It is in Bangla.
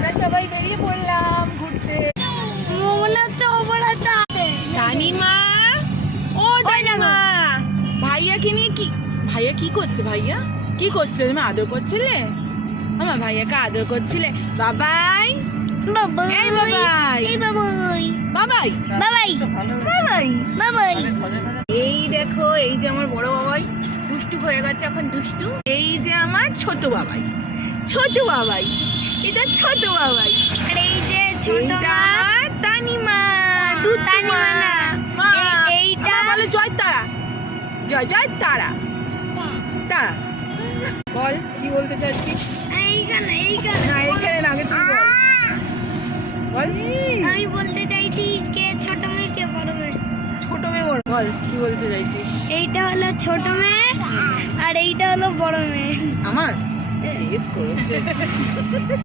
আমরা সবাই বেরিয়ে পড়লাম ঘুরতে। মনে হচ্ছে ওপর আছে রানীমা, ও রানীমা, ভাইয়াকে নিয়ে ভাইয়া কি করছে? ভাইয়া কি করছিলে? তুমি আদর করছিলে? আমার ভাইয়াকে আদর করছিলে? বাবাই বাবাই এই বাবাই এই বাবাই বাবাই বাবাই বাবাই বাবাই। এই দেখো, এই যে আমার বড় বাবাই দুষ্টু হয়ে গেছে এখন, দুষ্টু। এই যে আমার ছোট বাবাই, ছোট বাবাই, এটা ছোট বাবাই। আর এই যে ছোট এইটা মা, আমার তানিমা, দুধ তানিমা না, মা। এইটা আবার বলো জয় তারা, জয় জয় তারা, তারা। বল কি বলতে চাচ্ছিস? এইখানে না এইখানে না, আগে তুই বল। বল আমি বলতে চাইছি কে ছোট মেয়ে কে বড় মেয়ে। ছোট মেয়ে বল, বল কি বলতে চাইছিস? এইটা হলো ছোট মেয়ে আর এইটা হলো বড় মেয়ে। আমার জিজ্ঞেস করেছে।